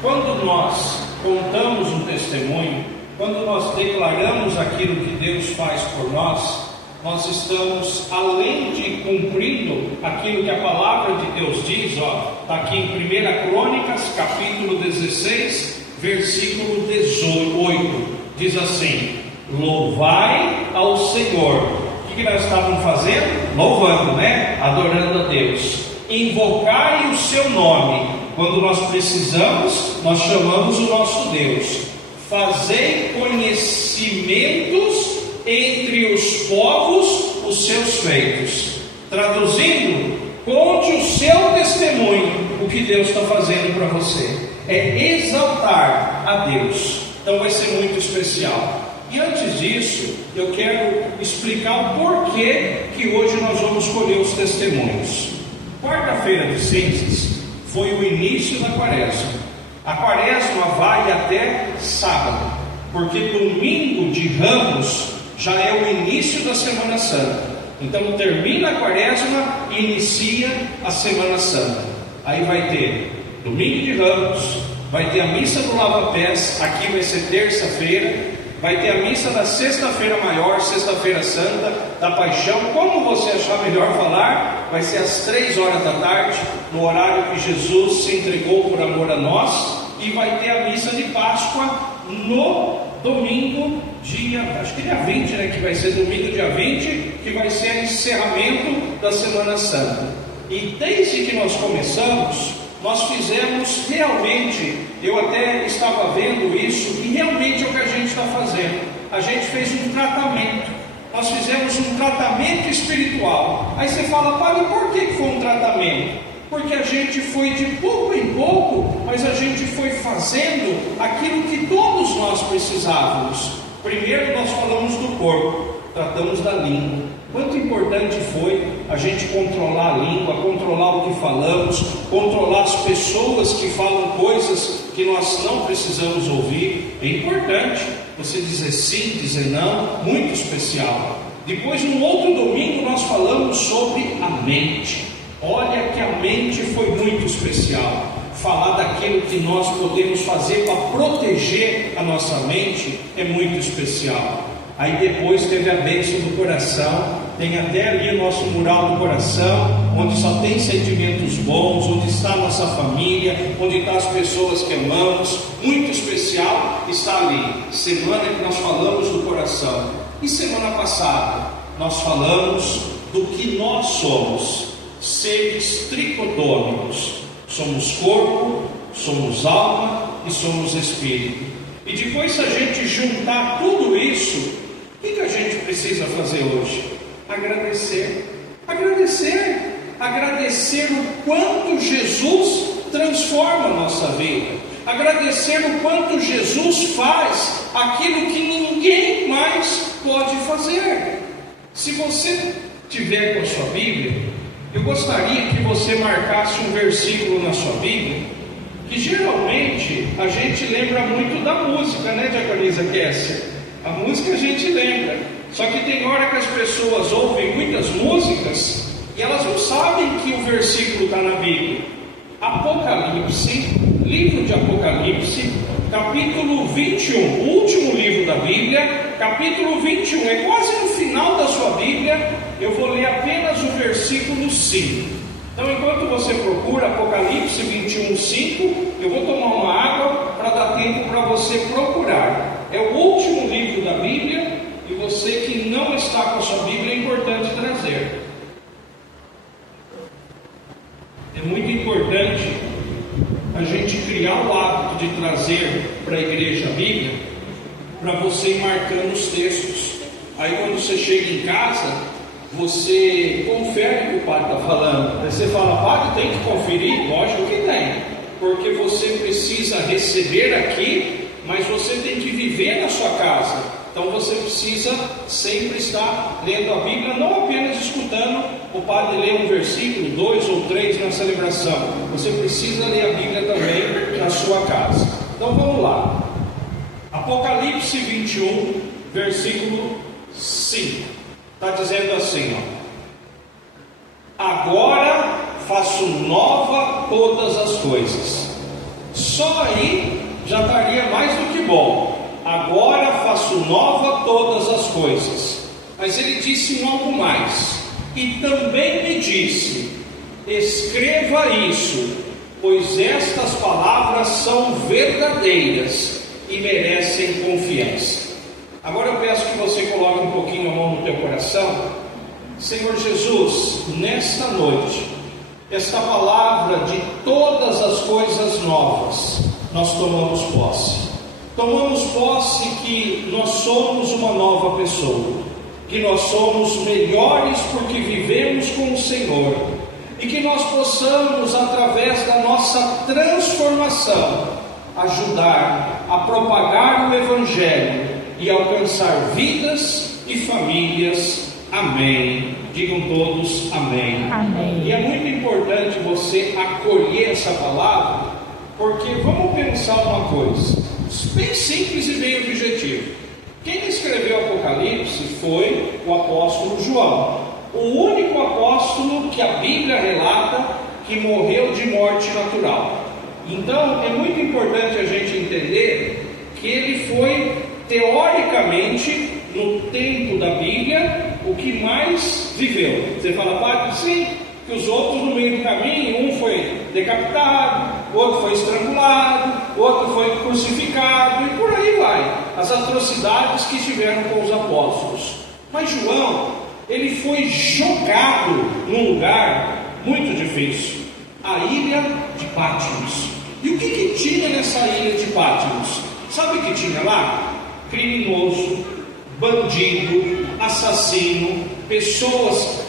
Quando nós contamos um testemunho, quando nós declaramos aquilo que Deus faz por nós, nós estamos, além de cumprindo aquilo que a palavra de Deus diz, está aqui em 1 Crônicas, capítulo 16, versículo 18, diz assim: louvai ao Senhor. O que nós estávamos fazendo? Louvando, né? Adorando a Deus. Invocai o seu nome. Quando nós precisamos, nós chamamos o nosso Deus. Fazei conhecimentos entre os povos os seus feitos. Traduzindo, conte o seu testemunho, o que Deus está fazendo para você. É exaltar a Deus. Então vai ser muito especial. E antes disso, eu quero explicar o porquê que hoje nós vamos escolher os testemunhos. Quarta-feira de cinzas foi o início da quaresma. A quaresma vai até sábado, porque domingo de Ramos já é o início da Semana Santa. Então termina a quaresma e inicia a Semana Santa. Aí vai ter domingo de Ramos, vai ter a missa do lava-pés, aqui vai ser terça-feira, vai ter a missa da sexta-feira maior, sexta-feira santa, da paixão, como você achar melhor falar, vai ser às 3 horas da tarde, no horário que Jesus se entregou por amor a nós, e vai ter a missa de Páscoa no domingo, acho que dia 20, né, que vai ser domingo dia 20, que vai ser o encerramento da Semana Santa. E desde que nós começamos, nós fizemos realmente, eu até estava vendo isso, e realmente é o que a gente está fazendo. A gente fez um tratamento, nós fizemos um tratamento espiritual. Aí você fala, Padre, por que foi um tratamento? Porque a gente foi de pouco em pouco, mas a gente foi fazendo aquilo que todos nós precisávamos. Primeiro nós falamos do corpo, tratamos da língua. Quanto importante foi a gente controlar a língua, controlar o que falamos, controlar as pessoas que falam coisas que nós não precisamos ouvir. É importante você dizer sim, dizer não, muito especial. Depois, no outro domingo, nós falamos sobre a mente. Olha que a mente foi muito especial. Falar daquilo que nós podemos fazer para proteger a nossa mente é muito especial. Aí depois teve a bênção do coração. Tem até ali o nosso mural do coração, onde só tem sentimentos bons, onde está a nossa família, onde estão as pessoas que amamos. Muito especial está ali. Semana que nós falamos do coração. E semana passada nós falamos do que nós somos. Seres tricotômicos. Somos corpo, somos alma e somos espírito. E depois, se a gente juntar tudo isso, o que a gente precisa fazer hoje? Agradecer. Agradecer o quanto Jesus transforma a nossa vida. Agradecer o quanto Jesus faz aquilo que ninguém mais pode fazer. Se você tiver com a sua Bíblia, eu gostaria que você marcasse um versículo na sua Bíblia, que geralmente a gente lembra muito da música, né, Diaconisa Kessia? A música a gente lembra, só que tem hora que as pessoas ouvem muitas músicas e elas não sabem que o versículo está na Bíblia. Apocalipse, livro de Apocalipse, capítulo 21, o último livro da Bíblia, capítulo 21, é quase no final da sua Bíblia. Eu vou ler apenas o versículo 5. Então, enquanto você procura Apocalipse 21, 5, eu vou tomar uma água para dar tempo para você procurar. É o último livro da Bíblia, e você que não está com a sua Bíblia, é importante trazer. É muito importante a gente criar o hábito de trazer para a igreja a Bíblia, para você ir marcando os textos. Aí quando você chega em casa, você confere o que o padre está falando. Aí você fala, padre, tem que conferir? Lógico que tem, porque você precisa receber aqui, mas você tem que viver na sua casa. Então você precisa sempre estar lendo a Bíblia, não apenas escutando o padre ler um versículo, 2 ou 3 na celebração. Você precisa ler a Bíblia também na sua casa. Então vamos lá. Apocalipse 21, versículo 5. Está dizendo assim, agora faço nova todas as coisas. Só aí já estaria mais do que bom. Agora faço nova todas as coisas. Mas ele disse algo mais. E também me disse: escreva isso, pois estas palavras são verdadeiras e merecem confiança. Agora eu peço que você coloque um pouquinho a mão no teu coração. Senhor Jesus, nesta noite, esta palavra de todas as coisas novas, nós tomamos posse. Tomamos posse que nós somos uma nova pessoa, que nós somos melhores porque vivemos com o Senhor, e que nós possamos, através da nossa transformação, ajudar a propagar o Evangelho e alcançar vidas e famílias. Amém. Digam todos amém. Amém. E é muito importante você acolher essa palavra, porque vamos pensar uma coisa bem simples e bem objetivo. Quem escreveu o Apocalipse foi o apóstolo João, o único apóstolo que a Bíblia relata que morreu de morte natural. Então é muito importante a gente entender que ele foi, teoricamente, no tempo da Bíblia, o que mais viveu. Você fala, padre, sim, que os outros no meio do caminho, um foi decapitado, outro foi estrangulado, outro foi crucificado, e por aí vai, as atrocidades que tiveram com os apóstolos. Mas João, ele foi jogado num lugar muito difícil, a ilha de Patmos. E o que tinha nessa ilha de Patmos? Sabe o que tinha lá? Criminoso, bandido, assassino, pessoas.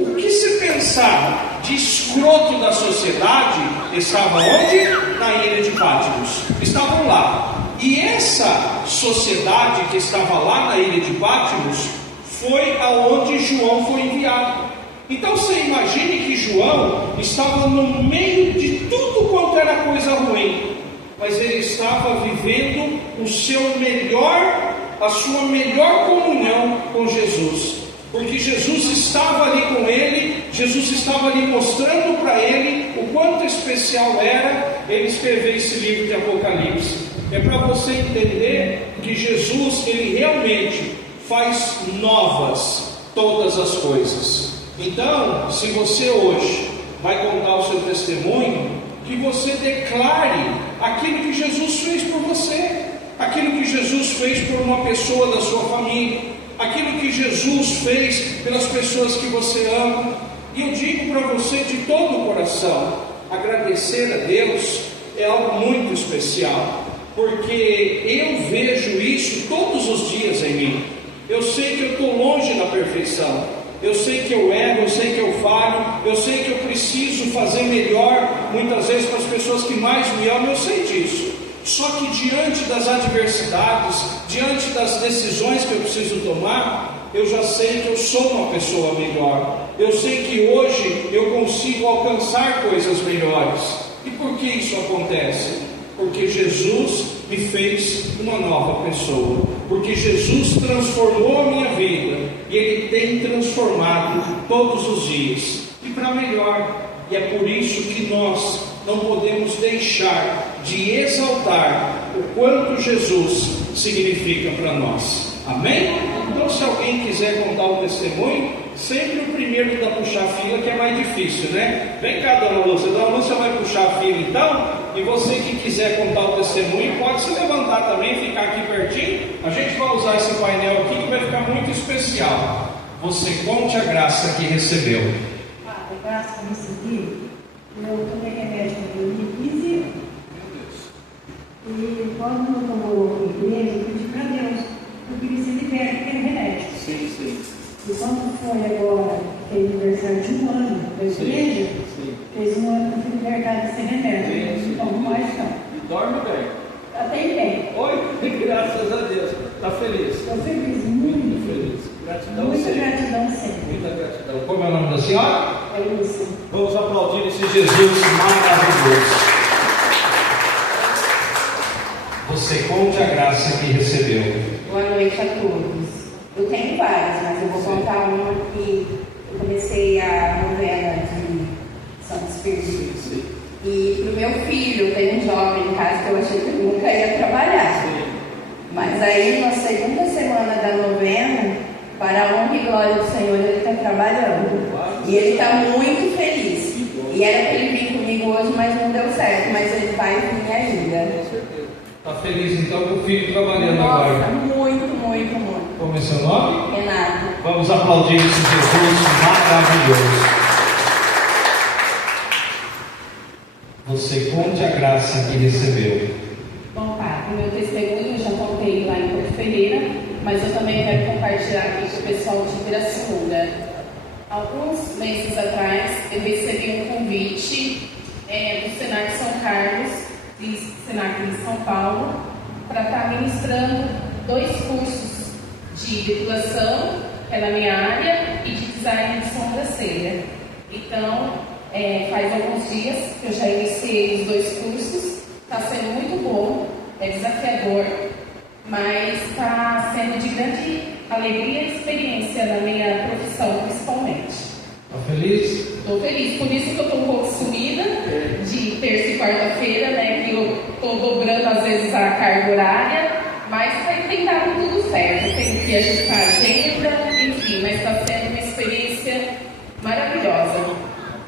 O que se pensar de escroto da sociedade estava onde? Na ilha de Patmos. Estavam lá. E essa sociedade que estava lá na ilha de Patmos foi aonde João foi enviado. Então você imagine que João estava no meio de tudo quanto era coisa ruim, mas ele estava vivendo o seu melhor, a sua melhor comunhão com Jesus, porque Jesus estava ali com ele, Jesus estava ali mostrando para ele o quanto especial era ele escrever esse livro de Apocalipse. É para você entender que Jesus, ele realmente faz novas todas as coisas. Então, se você hoje vai contar o seu testemunho, que você declare aquilo que Jesus fez por você, aquilo que Jesus fez por uma pessoa da sua família, aquilo que Jesus fez pelas pessoas que você ama. E eu digo para você de todo o coração, agradecer a Deus é algo muito especial, porque eu vejo isso todos os dias em mim. Eu sei que eu estou longe da perfeição, eu sei que eu erro, eu sei que eu falho, eu sei que eu preciso fazer melhor, muitas vezes para as pessoas que mais me amam, eu sei disso. Só que diante das adversidades, diante das decisões que eu preciso tomar, eu já sei que eu sou uma pessoa melhor. Eu sei que hoje eu consigo alcançar coisas melhores. E por que isso acontece? Porque Jesus me fez uma nova pessoa, porque Jesus transformou a minha vida, e Ele tem transformado todos os dias, e para melhor. E é por isso que nós não podemos deixar de exaltar o quanto Jesus significa para nós. Amém? Então, se alguém quiser contar um testemunho, sempre o primeiro da puxar a fila, que é mais difícil, né? Vem cá, dona Lúcia. Dona Lúcia vai puxar a fila então, e você que quiser contar o testemunho, pode se levantar também, ficar aqui pertinho. A gente vai usar esse painel aqui que vai ficar muito especial. Você conte a graça que recebeu. A graça que eu recebi, eu tomei remédio para dormir 15 anos. E quando eu tomou a igreja, eu pedi para Deus, eu queria ser liberto daquele remédio. Sim, sim. E quando foi agora, que é aniversário de um ano da igreja, fez um ano que eu fui libertada desse remédio. Não tomo mais não. E dorme bem. Até bem. Oi, graças a Deus. Está feliz? Estou feliz, muito feliz. Gratidão muita sempre. gratidão sempre. Muita gratidão. Como é o nome da senhora? É isso. Vamos aplaudir esse Jesus maravilhoso. Você conte a graça que recebeu. Boa noite a todos. Eu tenho várias, mas eu vou contar uma que eu comecei a novela de Santos Perdidos. E pro meu filho, tem um jovem em casa que eu achei que nunca ia trabalhar. Mas aí, na segunda semana da novena, para a honra e glória do Senhor, ele está trabalhando. E ele está muito feliz. E era para ele vir comigo hoje, mas não deu certo. Mas ele vai vir ainda. Está feliz então com o filho trabalhando Nossa, agora? muito, muito, muito. Como é seu nome? Renato. Vamos aplaudir esse Jesus maravilhoso. Você conte a graça que recebeu. Bom, Pai, o meu testemunho eu já contei lá em Porto Ferreira, mas eu também quero compartilhar aqui com o pessoal de Pirassununga. Alguns meses atrás, eu recebi um convite do Senac São Carlos, e Senac de São Paulo, para estar ministrando 2 cursos de depilação, que é na minha área, e de design de sobrancelha. Então, faz alguns dias que eu já iniciei os 2 cursos, está sendo muito bom, é desafiador, mas está sendo de grande alegria e experiência na minha profissão, principalmente. Está feliz? Estou feliz, por isso que eu estou um pouco sumida de terça e quarta-feira, né? Que eu estou dobrando às vezes a carga horária, mas tem dado tudo certo. Tem que ajustar a agenda, enfim, mas está sendo uma experiência maravilhosa.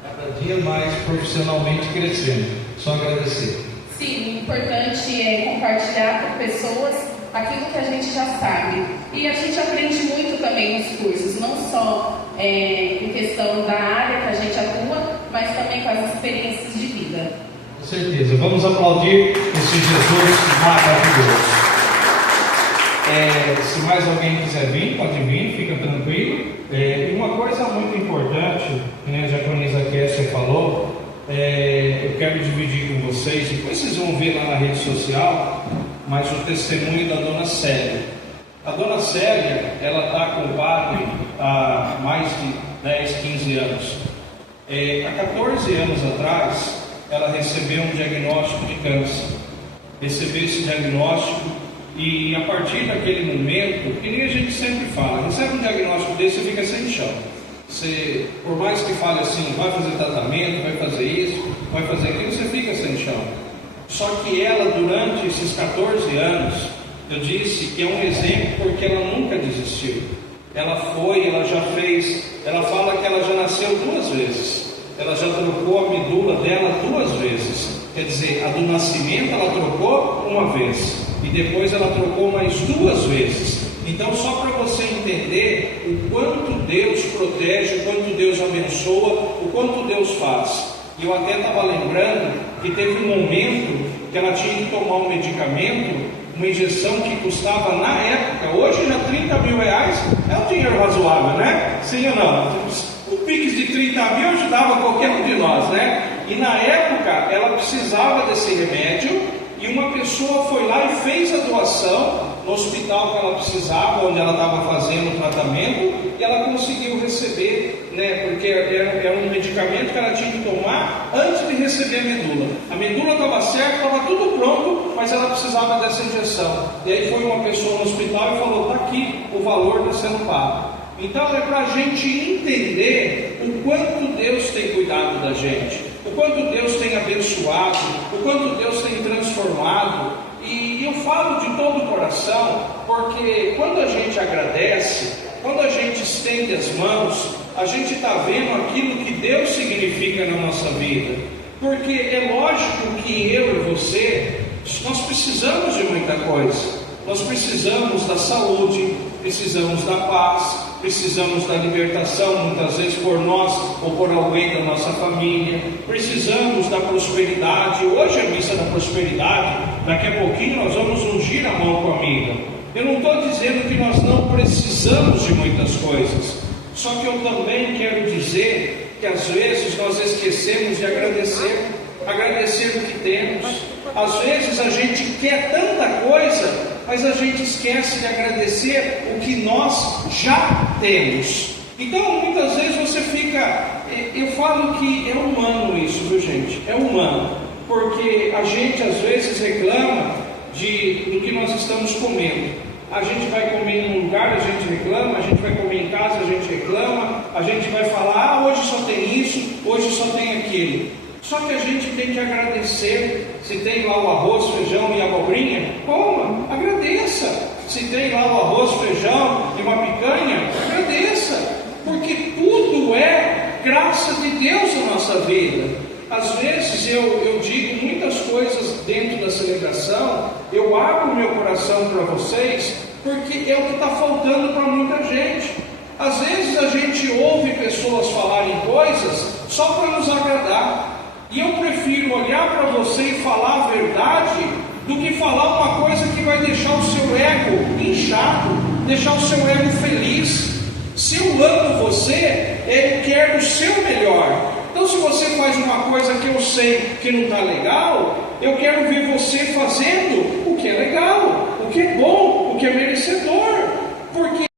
Cada dia mais profissionalmente crescendo. Só agradecer. Sim, o importante é compartilhar com pessoas aquilo que a gente já sabe. E a gente aprende muito também nos cursos, não só em questão da área que a gente atua, mas também com as experiências de vida. Com certeza. Vamos aplaudir esse Jesus maravilhoso. Se mais alguém quiser vir, pode vir, fica tranquilo. E uma coisa muito importante, que a diaconisa Kessia falou, eu quero dividir com vocês, depois vocês vão ver lá na rede social, mas o testemunho da dona Célia. A dona Célia, ela está com o padre há mais de 10, 15 anos. Há 14 anos atrás, ela recebeu um diagnóstico de câncer. Recebeu esse diagnóstico e a partir daquele momento, que nem a gente sempre fala, recebe um diagnóstico desse, você fica sem chão. Você, por mais que fale assim, vai fazer tratamento, vai fazer isso, vai fazer aquilo, você fica sem chão. Só que ela, durante esses 14 anos, eu disse que é um exemplo porque ela nunca desistiu. Ela foi, ela já fez, ela fala que ela já nasceu 2 vezes. Ela já trocou a medula dela 2 vezes. Quer dizer, a do nascimento ela trocou 1 vez. E depois ela trocou mais 2 vezes. Então, só para você entender o quanto Deus protege, o quanto Deus abençoa, o quanto Deus faz. E eu até estava lembrando que teve um momento que ela tinha que tomar um medicamento, uma injeção que custava na época, hoje já 30 mil reais, é um dinheiro razoável, né? Sim ou não? O Pix de 30 mil ajudava qualquer um de nós, né? E na época ela precisava desse remédio e uma pessoa foi lá e fez a doação no hospital que ela precisava, onde ela estava fazendo o tratamento, e ela conseguiu receber, né? Porque era um medicamento que ela tinha que tomar antes de receber a medula. A medula estava certa, estava tudo pronto, mas ela precisava dessa injeção. E aí foi uma pessoa no hospital e falou: está aqui, o valor está sendo pago. Então é para a gente entender o quanto Deus tem cuidado da gente, o quanto Deus tem abençoado, o quanto Deus tem transformado. E eu falo de todo o coração, porque quando a gente agradece, quando a gente estende as mãos, a gente está vendo aquilo que Deus significa na nossa vida. Porque é lógico que eu e você, nós precisamos de muita coisa. Nós precisamos da saúde, precisamos da paz, precisamos da libertação, muitas vezes por nós ou por alguém da nossa família, precisamos da prosperidade. Hoje é a missa da prosperidade, daqui a pouquinho nós vamos ungir a mão com a amiga. Eu não estou dizendo que nós não precisamos de muitas coisas, só que eu também quero dizer que às vezes nós esquecemos de agradecer o que temos. Às vezes a gente quer tanta coisa, mas a gente esquece de agradecer o que nós já temos. Então muitas vezes você fica, eu falo que é humano isso, viu gente? É humano, porque a gente às vezes reclama do que nós estamos comendo. A gente vai comer em um lugar, a gente reclama, a gente vai comer em casa, a gente reclama, a gente vai falar, hoje só tem isso, hoje só tem aquilo. Só que a gente tem que agradecer. Se tem lá o arroz, feijão e abobrinha, coma, agradeça. Se tem lá o arroz, feijão e uma picanha, agradeça. Porque tudo é graça de Deus na nossa vida. Às vezes eu digo muitas coisas dentro da celebração, eu abro meu coração para vocês, porque é o que está faltando para muita gente. Às vezes a gente ouve pessoas falarem coisas só para nos agradar. E eu prefiro olhar para você e falar a verdade do que falar uma coisa que vai deixar o seu ego inchado, deixar o seu ego feliz. Se eu amo você, eu quero o seu melhor. Então, se você faz uma coisa que eu sei que não está legal, eu quero ver você fazendo o que é legal, o que é bom, o que é merecedor. Porque